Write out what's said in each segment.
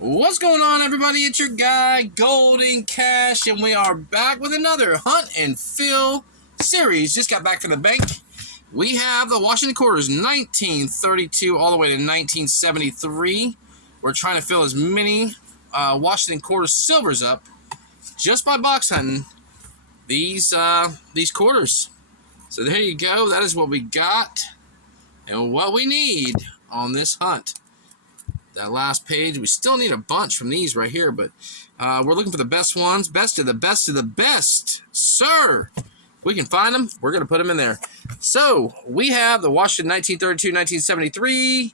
What's going on, everybody? It's your guy, Golden Cash, and we are back with another Hunt and Fill series. Just got back from the bank. We have the Washington Quarters 1932 all the way to 1973. We're trying to fill as many Washington Quarters silvers up just by box hunting these quarters. So there you go. That is what we got and what we need on this hunt. That last page, we still need a bunch from these right here, but we're looking for the best ones, best of the best of the best, sir. If we can find them, we're going to put them in there. So we have the Washington 1932-1973,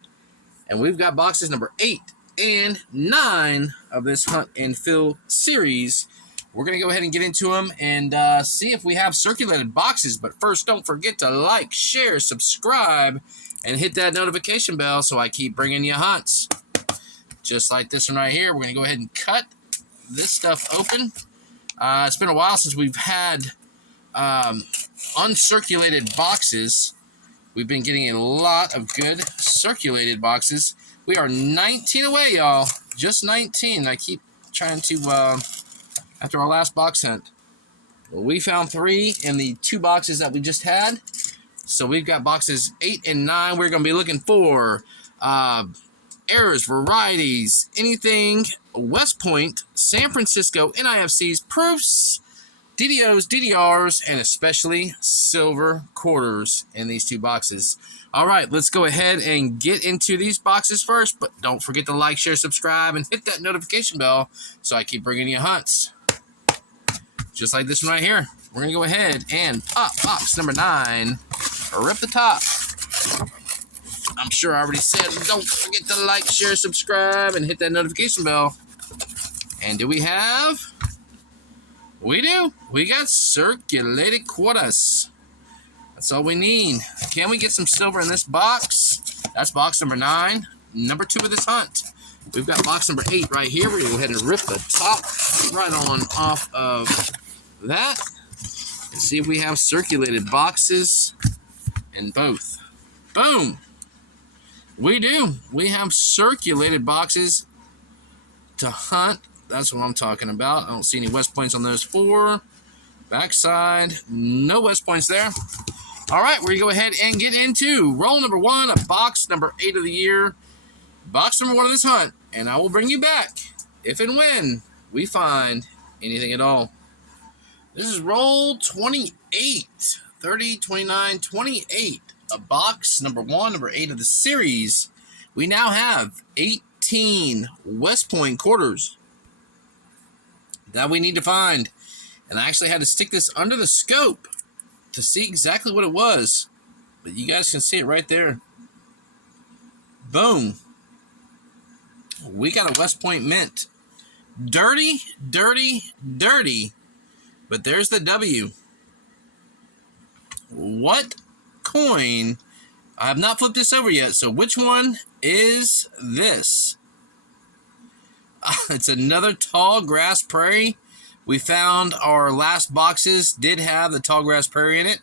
and we've got boxes number 8 and 9 of this Hunt and Fill series. We're going to go ahead and get into them and see if we have circulated boxes. But first, don't forget to like, share, subscribe, and hit that notification bell so I keep bringing you hunts. Just like this one right here. We're going to go ahead and cut this stuff open. It's been a while since we've had uncirculated boxes. We've been getting a lot of good circulated boxes. We are 19 away, y'all. Just 19. I keep trying to, after our last box hunt. Well, we found 3 in the 2 boxes that we just had. So we've got boxes 8 and 9. We're going to be looking for errors, varieties, anything West Point, San Francisco, NIFCs, proofs, DDOs, DDRs, and especially silver quarters in these 2 boxes. All right, let's go ahead and get into these boxes first, but don't forget to like, share, subscribe, and hit that notification bell so I keep bringing you hunts. Just like this one right here. We're going to go ahead and pop box number 9, rip the top. I'm sure I already said, don't forget to like, share, subscribe, and hit that notification bell. And do we have? We do. We got circulated quarters. That's all we need. Can we get some silver in this box? That's box number 9, number 2 of this hunt. We've got box number 8 right here. We're going to go ahead and rip the top right on off of that. And see if we have circulated boxes in both. Boom. We do. We have circulated boxes to hunt. That's what I'm talking about. I don't see any West Points on those 4. Backside, no West Points there. All right, we're going to go ahead and get into roll number 1 of box number 8 of the year. Box number 1 of this hunt. And I will bring you back if and when we find anything at all. This is roll 28. 30, 29, 28. Box number 1, number 8 of the series. We now have 18 West Point quarters that we need to find. And I actually had to stick this under the scope to see exactly what it was. But you guys can see it right there. Boom. We got a West Point mint. Dirty, dirty, dirty. But there's the W. What coin? I have not flipped this over yet, so which one is this? It's another Tall Grass Prairie. We found our last boxes did have the Tall Grass Prairie in it.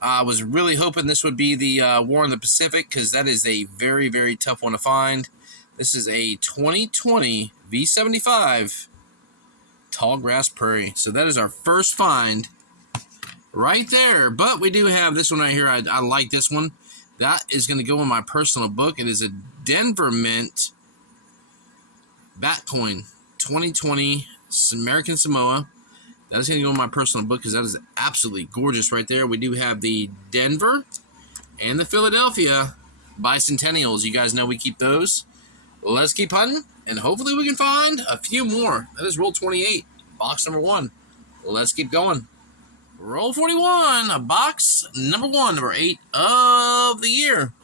I was really hoping this would be the War in the Pacific, because that is a very, very tough one to find. This is a 2020 V75 Tall Grass Prairie. So that is our first find right there. But we do have this one right here. I like this one. That is going to go in my personal book. It is a Denver Mint Bat Coin 2020 American Samoa. That is going to go in my personal book because that is absolutely gorgeous right there. We do have the Denver and the Philadelphia Bicentennials. You guys know we keep those. Let's keep hunting, and hopefully we can find a few more. That is roll 28, box number 1. Let's keep going. Roll 41, box number 1, number 8 of the year.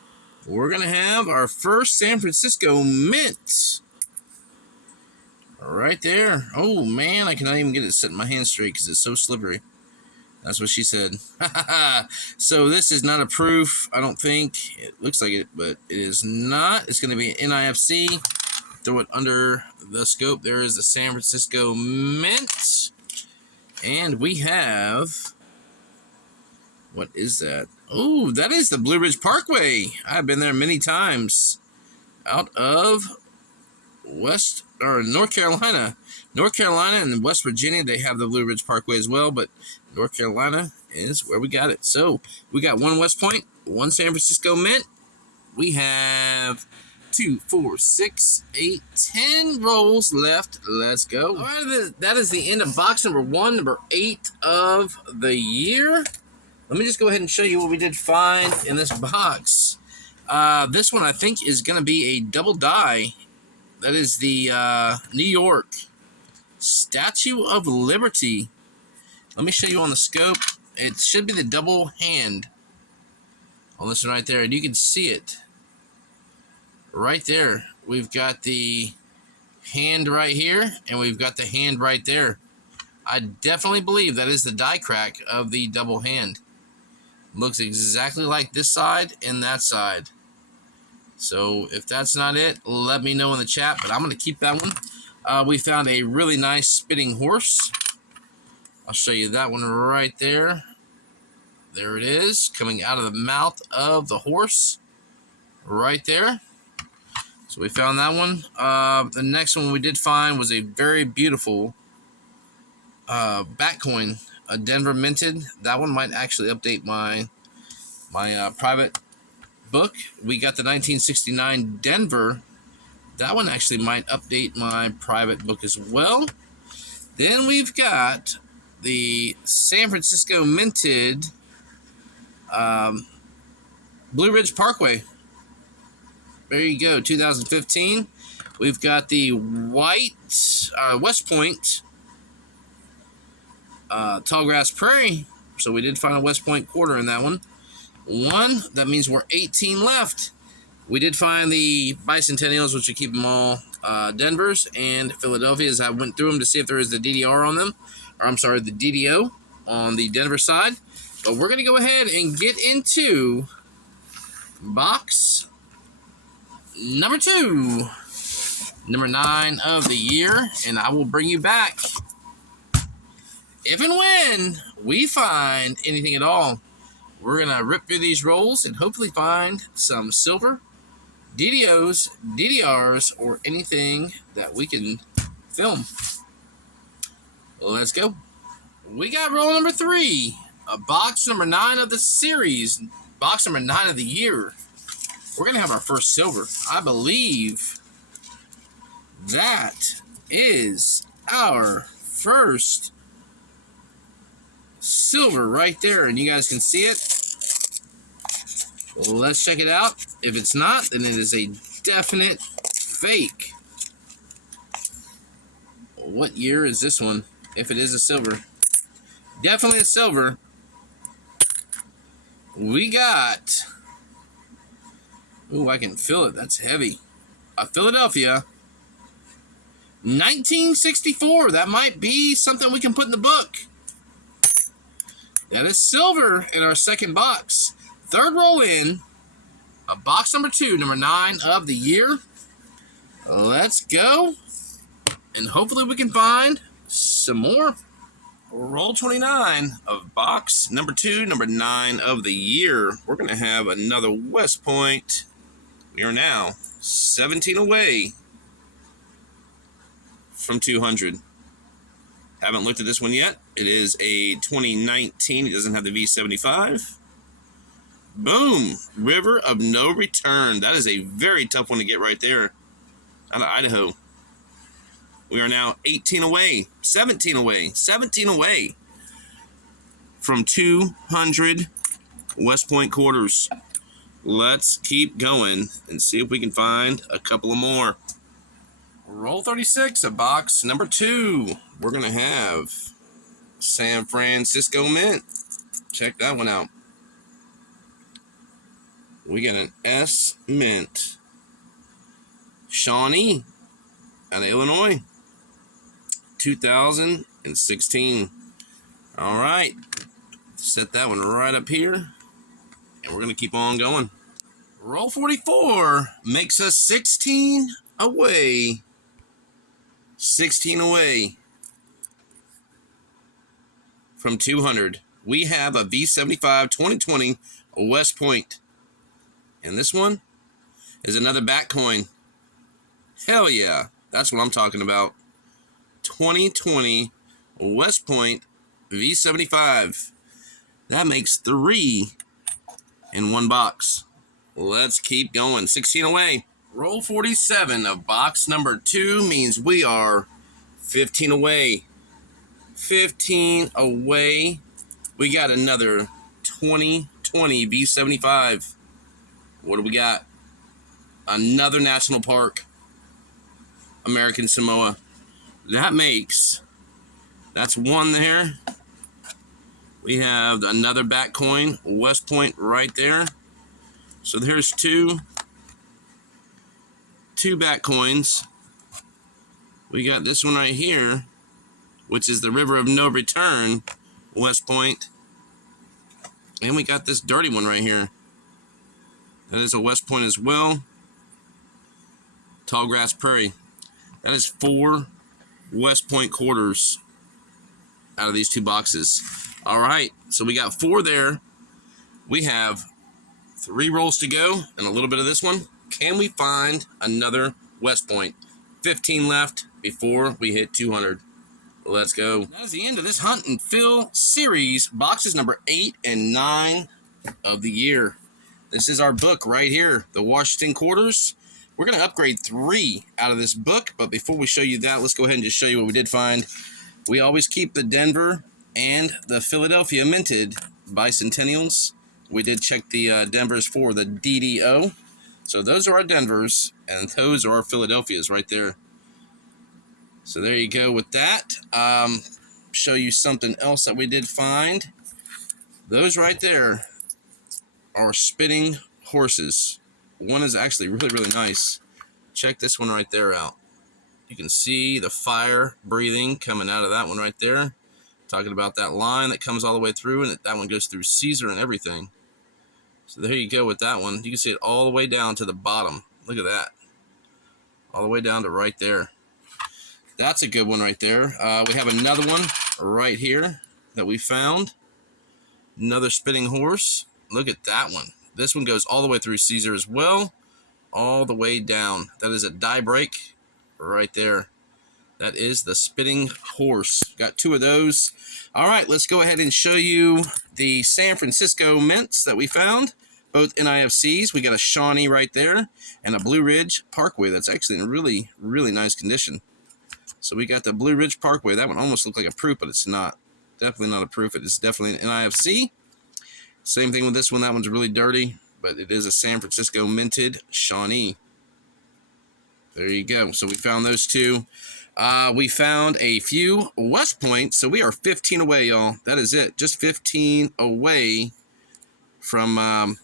We're going to have our first San Francisco mint. Right there. Oh, man, I cannot even get it set in my hand straight because it's so slippery. That's what she said. So this is not a proof, I don't think. It looks like it, but it is not. It's going to be an NIFC. Throw it under the scope. There is the San Francisco Mint. And we have... what is that? Oh, that is the Blue Ridge Parkway. I've been there many times. Out of West or North Carolina. North Carolina and West Virginia, they have the Blue Ridge Parkway as well, but North Carolina is where we got it. So we got one West Point, one San Francisco Mint. We have 2, 4, 6, 8, 10 rolls left. Let's go. All right, that is the end of box number 1, number 8 of the year. Let me just go ahead and show you what we did find in this box. This one I think is going to be a double die. That is the New York Statue of Liberty. Let me show you on the scope. It should be the double hand on this one right there, and you can see it right there. We've got the hand right here, and we've got the hand right there. I definitely believe that is the die crack of the double hand. Looks exactly like this side and that side. So if that's not it, let me know in the chat, but I'm going to keep that one. We found a really nice spitting horse. I'll show you that one right there. There it is, coming out of the mouth of the horse right there. So we found that one. The next one we did find was a very beautiful bat coin, a Denver minted. That one might actually update my private book. We got the 1969 Denver. That one actually might update my private book as well. Then we've got the San Francisco minted Blue Ridge Parkway. There you go, 2015. We've got the white West Point Tallgrass Prairie. So we did find a West Point quarter in that one. That means we're 18 left. We did find the Bicentennials, which we keep them all Denvers and Philadelphia's. I went through them to see if there was the DDR on them. Or I'm sorry, the DDO on the Denver side. But we're going to go ahead and get into box number 2. Number 9 of the year. And I will bring you back if and when we find anything at all. We're going to rip through these rolls and hopefully find some silver, DDOs, DDRs, or anything that we can film. Let's go. We got roll number 3, box number 9 of the series, box number 9 of the year. We're going to have our first silver. I believe that is our first silver right there, and you guys can see it. Let's check it out. If it's not, then it is a definite fake. What year is this one? If it is a silver, definitely a silver. We got, ooh, I can feel it, that's heavy. A Philadelphia 1964. That might be something we can put in the book. That is silver in our second box. Third roll in, box number 2, number 9 of the year. Let's go. And hopefully we can find some more. Roll 29 of box number 2, number 9 of the year. We're going to have another West Point. We are now 17 away from 200. Haven't looked at this one yet. It is a 2019. It doesn't have the V75. Boom. River of No Return. That is a very tough one to get right there out of Idaho. We are now 18 away. 17 away. 17 away from 200 West Point quarters. Let's keep going and see if we can find a couple of more. Roll 36 of box number 2. We're going to have San Francisco Mint. Check that one out. We got an S Mint. Shawnee out of Illinois. 2016. All right. Set that one right up here. And we're going to keep on going. Roll 44 makes us 16 away. 16 away from 200. We have a V75 2020 West Point. And this one is another bat coin. Hell yeah. That's what I'm talking about. 2020 West Point V75. That makes 3 in one box. Let's keep going. 16 away. Roll 47 of box number 2 means we are 15 away. 15 away. We got another 2020 V75. What do we got? Another national park. American Samoa. That's 1 there. We have another back coin, West Point right there. So there's two back coins. We got this one right here, which is the River of No Return, West Point. And we got this dirty one right here. That is a West Point as well. Tallgrass Prairie. That is 4 West Point quarters out of these 2 boxes. All right, so we got 4 there. We have 3 rolls to go and a little bit of this one. Can we find another West Point? 15 left before we hit 200. Let's go. That is the end of this Hunt and Fill series, boxes number 8 and 9 of the year. This is our book right here, the Washington Quarters. We're going to upgrade 3 out of this book, but before we show you that, let's go ahead and just show you what we did find. We always keep the Denver and the Philadelphia minted bicentennials. We did check the Denvers for the DDO. So those are our Denvers, and those are our Philadelphias right there. So there you go with that. Show you something else that we did find. Those right there are spitting horses. One is actually really, really nice. Check this one right there out. You can see the fire breathing coming out of that one right there. Talking about that line that comes all the way through, and that one goes through Caesar and everything. So there you go with that one. You can see it all the way down to the bottom. Look at that. All the way down to right there. That's a good one right there. We have another one right here that we found. Another spitting horse. Look at that one. This one goes all the way through Caesar as well. All the way down. That is a die break right there. That is the spitting horse. Got 2 of those. All right, let's go ahead and show you the San Francisco mints that we found. Both NIFCs. We got a Shawnee right there and a Blue Ridge Parkway. That's actually in really, really nice condition. So we got the Blue Ridge Parkway. That one almost looked like a proof, but it's not. Definitely not a proof. It is definitely an NIFC. Same thing with this one. That one's really dirty, but it is a San Francisco minted Shawnee. There you go. So we found those 2. We found a few West Points. So we are 15 away, y'all. That is it. Just 15 away from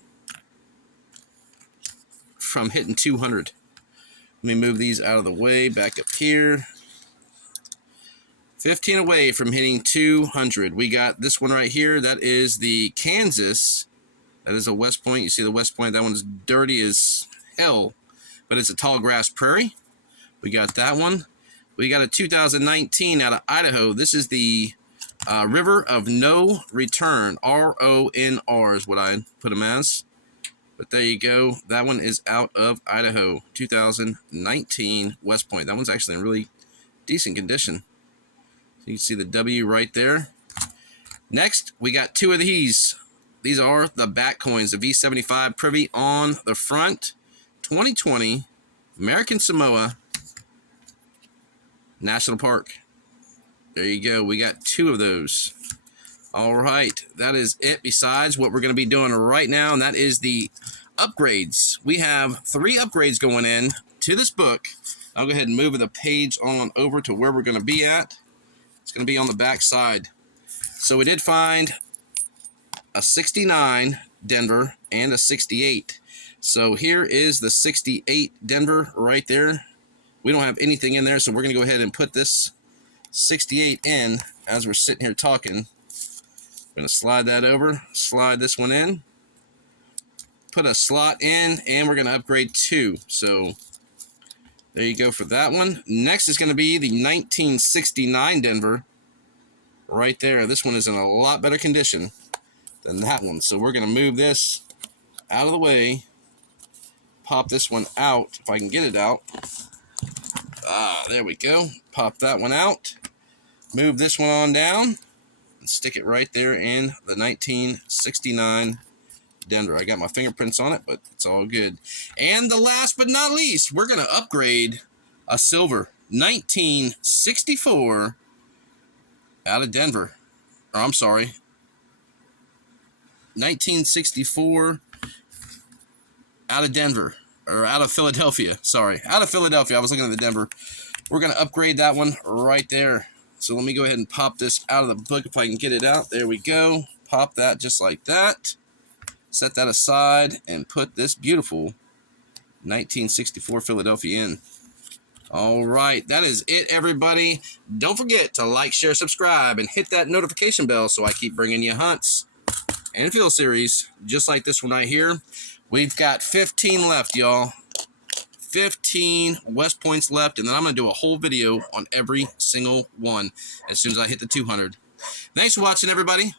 hitting 200. Let me move these out of the way. Back up here. 15 away from hitting 200. We got this one right here. That is the Kansas. That is a West Point. You see the West Point. That one's dirty as hell, but it's a Tallgrass Prairie. We got that one. We got a 2019 out of Idaho. This is the River of No Return. RONR is what I put them as. But there you go. That one is out of Idaho. 2019 West Point. That one's actually in really decent condition. So you can see the W right there. Next, we got 2 of these. These are the back coins, the V75 Privy on the front. 2020 American Samoa National Park. There you go. We got 2 of those. All right. That is it besides what we're going to be doing right now, and that is the upgrades. We have 3 upgrades going in to this book. I'll go ahead and move the page on over to where we're going to be at. It's going to be on the back side. So we did find a 69 Denver and a 68. So here is the 68 Denver right there. We don't have anything in there, so we're going to go ahead and put this 68 in as we're sitting here talking. I'm going to slide that over, slide this one in, put a slot in, and we're going to upgrade 2. So there you go for that one. Next is going to be the 1969 Denver right there. This one is in a lot better condition than that one. So we're going to move this out of the way, pop this one out if I can get it out. There we go. Pop that one out. Move this one on down and stick it right there in the 1969 Denver. I got my fingerprints on it, but it's all good. And the last but not least, we're going to upgrade a silver 1964 out of Denver. Or I'm sorry, 1964 out of Denver. Or out of Philadelphia. Sorry, out of Philadelphia. I was looking at the Denver. We're going to upgrade that one right there. So let me go ahead and pop this out of the book if I can get it out. There we go. Pop that just like that. Set that aside and put this beautiful 1964 Philadelphia in. All right, that is it, everybody. Don't forget to like, share, subscribe, and hit that notification bell so I keep bringing you hunts and field series just like this one right here. We've got 15 left, y'all. 15 West Points left, and then I'm going to do a whole video on every single one as soon as I hit the 200. Thanks for watching, everybody.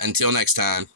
Until next time.